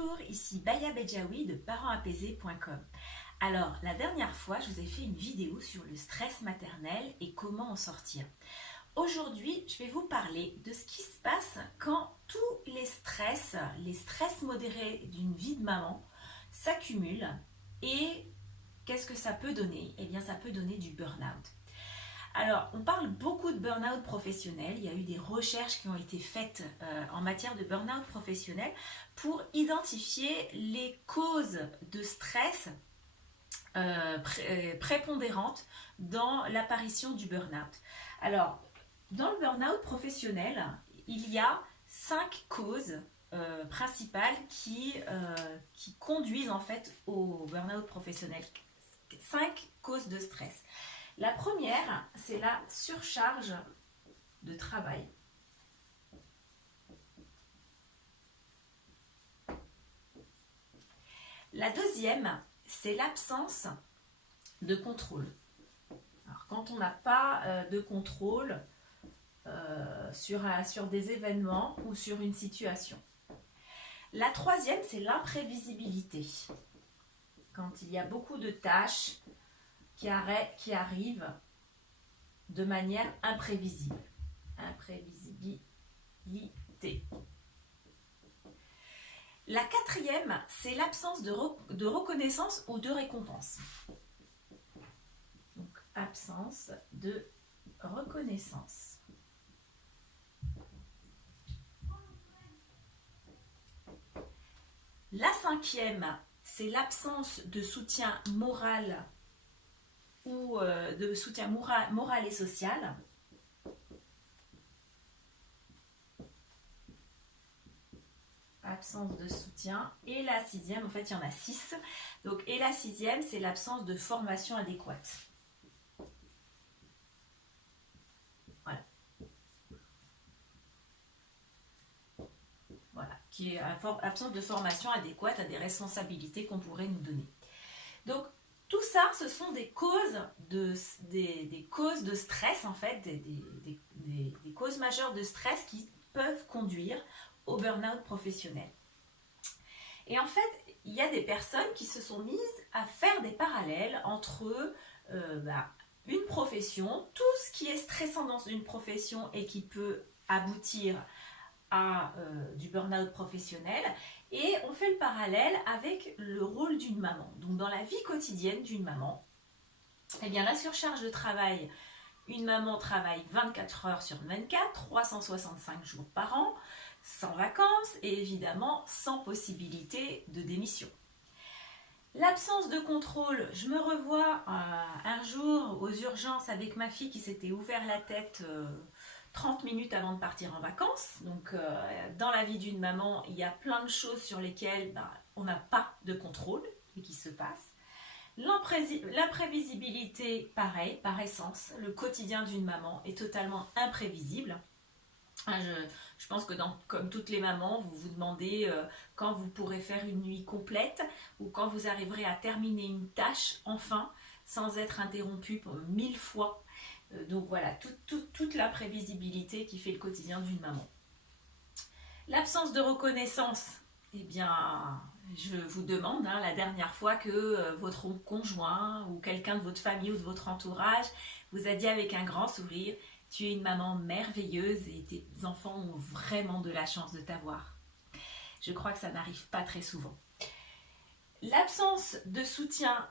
Bonjour, ici Baya Bedjaoui de ParentsApaisés.com. Alors, la dernière fois, je vous ai fait une vidéo sur le stress maternel et comment en sortir. Aujourd'hui, je vais vous parler de ce qui se passe quand tous les stress modérés d'une vie de maman s'accumulent et qu'est-ce que ça peut donner? Eh bien, ça peut donner du burn-out. Alors, on parle beaucoup de burn-out professionnel. Il y a eu des recherches qui ont été faites en matière de burn-out professionnel pour identifier les causes de stress prépondérantes dans l'apparition du burn-out. Alors, dans le burn-out professionnel, il y a 5 causes principales qui conduisent en fait au burn-out professionnel. 5 causes de stress. La première, c'est la surcharge de travail. La deuxième, c'est l'absence de contrôle. Alors, quand on n'a pas de contrôle sur des événements ou sur une situation. La troisième, c'est l'imprévisibilité. Quand il y a beaucoup de tâches qui arrivent de manière imprévisible. Imprévisibilité. La quatrième, c'est l'absence de reconnaissance ou de récompense. Donc, absence de reconnaissance. La cinquième, c'est l'absence de soutien moral ou de soutien moral et social. Absence de soutien. Et la sixième, en fait il y en a 6. Donc, et la sixième, c'est l'absence de formation adéquate. Voilà. Voilà. Qui est absence de formation adéquate à des responsabilités qu'on pourrait nous donner. Donc, tout ça, ce sont des causes des causes de stress, en fait, des causes majeures de stress qui peuvent conduire au burn-out professionnel. Et en fait, il y a des personnes qui se sont mises à faire des parallèles entre une profession, tout ce qui est stressant dans une profession et qui peut aboutir à du burn-out professionnel, et on fait le parallèle avec le rôle d'une maman. Donc dans la vie quotidienne d'une maman, eh bien la surcharge de travail, une maman travaille 24 heures sur 24, 365 jours par an, sans vacances et évidemment sans possibilité de démission. L'absence de contrôle, je me revois un jour aux urgences avec ma fille qui s'était ouvert la tête 30 minutes avant de partir en vacances. Donc dans la vie d'une maman, il y a plein de choses sur lesquelles on n'a pas de contrôle et qui se passent. L'imprévisibilité, pareil, par essence, le quotidien d'une maman est totalement imprévisible. Je pense que comme toutes les mamans, vous vous demandez quand vous pourrez faire une nuit complète ou quand vous arriverez à terminer une tâche enfin sans être interrompu 1000 fois. Donc voilà, toute la prévisibilité qui fait le quotidien d'une maman. L'absence de reconnaissance, eh bien, je vous demande, la dernière fois que votre conjoint ou quelqu'un de votre famille ou de votre entourage vous a dit avec un grand sourire « Tu es une maman merveilleuse et tes enfants ont vraiment de la chance de t'avoir ». Je crois que ça n'arrive pas très souvent. L'absence de soutien,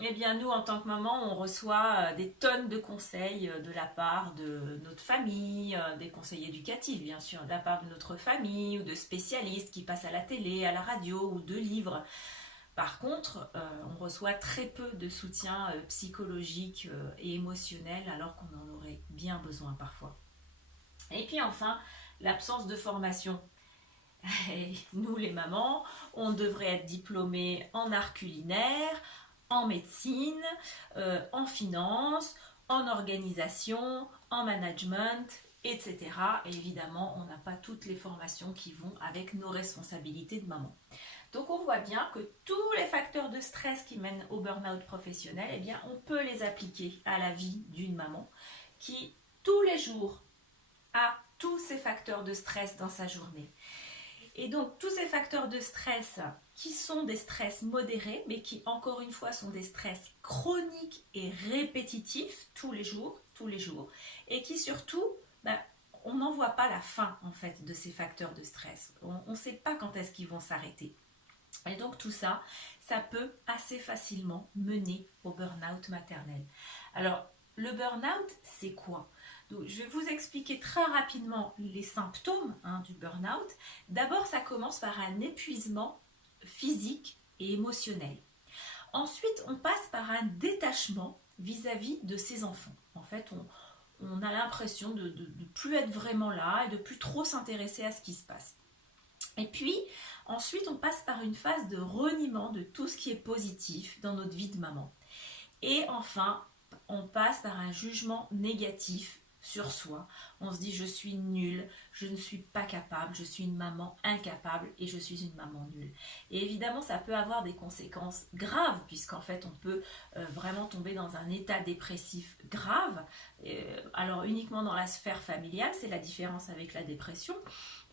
eh bien nous en tant que maman, on reçoit des tonnes de conseils de la part de notre famille, des conseils éducatifs bien sûr, de la part de notre famille ou de spécialistes qui passent à la télé, à la radio ou de livres. Par contre, on reçoit très peu de soutien psychologique et émotionnel alors qu'on en aurait bien besoin parfois. Et puis enfin, l'absence de formation. Et nous les mamans, on devrait être diplômés en art culinaire, en médecine, en finance, en organisation, en management, etc. Et évidemment, on n'a pas toutes les formations qui vont avec nos responsabilités de maman. Donc on voit bien que tous les facteurs de stress qui mènent au burn-out professionnel, eh bien, on peut les appliquer à la vie d'une maman qui, tous les jours, a tous ces facteurs de stress dans sa journée. Et donc tous ces facteurs de stress qui sont des stress modérés, mais qui encore une fois sont des stress chroniques et répétitifs tous les jours, et qui surtout, on n'en voit pas la fin en fait de ces facteurs de stress. On ne sait pas quand est-ce qu'ils vont s'arrêter. Et donc tout ça, ça peut assez facilement mener au burn-out maternel. Alors, le burn-out, c'est quoi? Donc, je vais vous expliquer très rapidement les symptômes du burn-out. D'abord, ça commence par un épuisement physique et émotionnel. Ensuite, on passe par un détachement vis-à-vis de ses enfants. En fait, on a l'impression de ne plus être vraiment là et de plus trop s'intéresser à ce qui se passe. Et puis, ensuite, on passe par une phase de reniement de tout ce qui est positif dans notre vie de maman. Et enfin, on passe par un jugement négatif sur soi. On se dit je suis nulle, je ne suis pas capable, je suis une maman incapable et je suis une maman nulle. Et évidemment, ça peut avoir des conséquences graves puisqu'en fait, on peut vraiment tomber dans un état dépressif grave. Alors uniquement dans la sphère familiale, c'est la différence avec la dépression.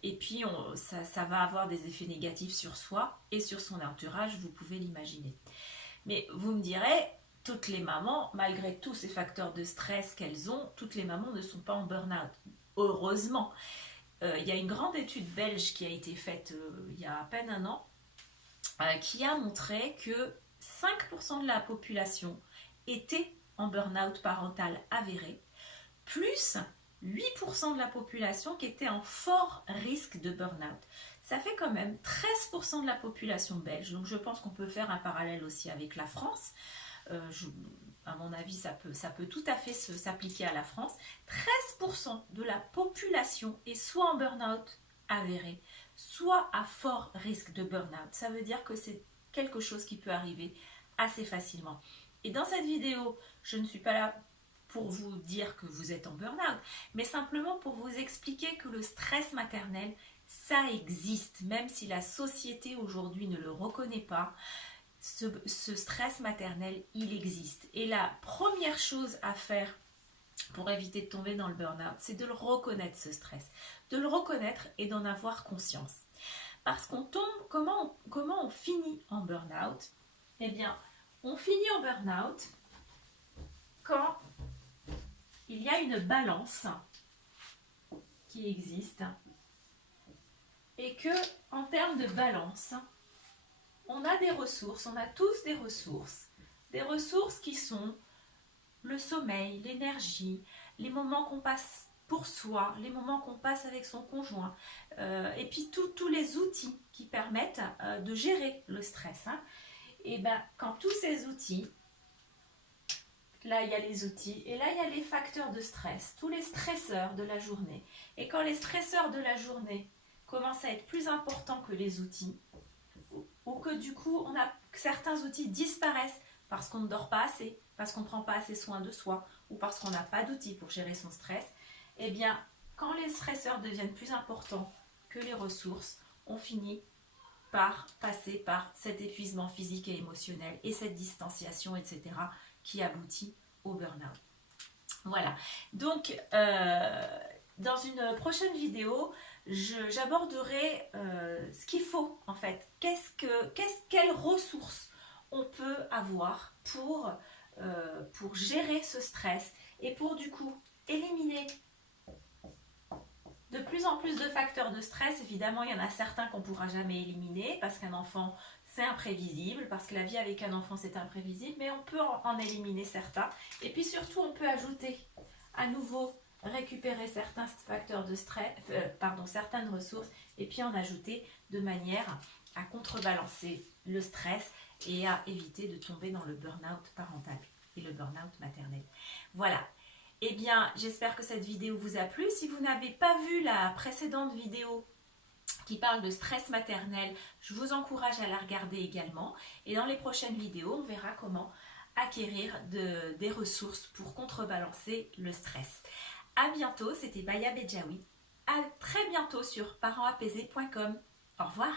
Et puis, ça va avoir des effets négatifs sur soi et sur son entourage, vous pouvez l'imaginer. Mais vous me direz, toutes les mamans, malgré tous ces facteurs de stress qu'elles ont, toutes les mamans ne sont pas en burn-out. Heureusement. Il y a une grande étude belge qui a été faite il y a à peine un an, qui a montré que 5% de la population était en burn-out parental avéré, plus 8% de la population qui était en fort risque de burn-out. Ça fait quand même 13% de la population belge, donc je pense qu'on peut faire un parallèle aussi avec la France. À mon avis, ça peut tout à fait s'appliquer à la France. 13% de la population est soit en burn-out avéré, soit à fort risque de burn-out. Ça veut dire que c'est quelque chose qui peut arriver assez facilement. Et dans cette vidéo, je ne suis pas là pour vous dire que vous êtes en burn-out, mais simplement pour vous expliquer que le stress maternel, ça existe, même si la société aujourd'hui ne le reconnaît pas. Ce stress maternel, il existe. Et la première chose à faire pour éviter de tomber dans le burn-out, c'est de le reconnaître, ce stress. De le reconnaître et d'en avoir conscience. Parce qu'on tombe, comment on finit en burn-out? Eh bien, on finit en burn-out quand il y a une balance qui existe et que, en termes de balance, on a des ressources, on a tous des ressources qui sont le sommeil, l'énergie, les moments qu'on passe pour soi, les moments qu'on passe avec son conjoint, et puis tous les outils qui permettent de gérer le stress. Et bien, quand tous ces outils, là il y a les outils, et là il y a les facteurs de stress, tous les stresseurs de la journée. Et quand les stresseurs de la journée commencent à être plus importants que les outils, ou que du coup certains outils disparaissent parce qu'on ne dort pas assez, parce qu'on ne prend pas assez soin de soi, ou parce qu'on n'a pas d'outils pour gérer son stress, eh bien, quand les stresseurs deviennent plus importants que les ressources, on finit par passer par cet épuisement physique et émotionnel et cette distanciation, etc., qui aboutit au burn-out. Voilà. Donc, dans une prochaine vidéo, j'aborderai ce qu'il faut en fait. Quelles ressources on peut avoir pour gérer ce stress et pour du coup éliminer de plus en plus de facteurs de stress. Évidemment, il y en a certains qu'on ne pourra jamais éliminer parce qu'un enfant, c'est imprévisible, parce que la vie avec un enfant, c'est imprévisible, mais on peut en éliminer certains. Et puis surtout, on peut ajouter à nouveau, récupérer certains facteurs de stress, certaines ressources, et puis en ajouter de manière à contrebalancer le stress et à éviter de tomber dans le burn-out parental et le burn-out maternel. Voilà. Eh bien, j'espère que cette vidéo vous a plu. Si vous n'avez pas vu la précédente vidéo qui parle de stress maternel, je vous encourage à la regarder également. Et dans les prochaines vidéos, on verra comment acquérir des ressources pour contrebalancer le stress. À bientôt, c'était Baya Bedjaoui. À très bientôt sur parentsApaisés.com. Au revoir.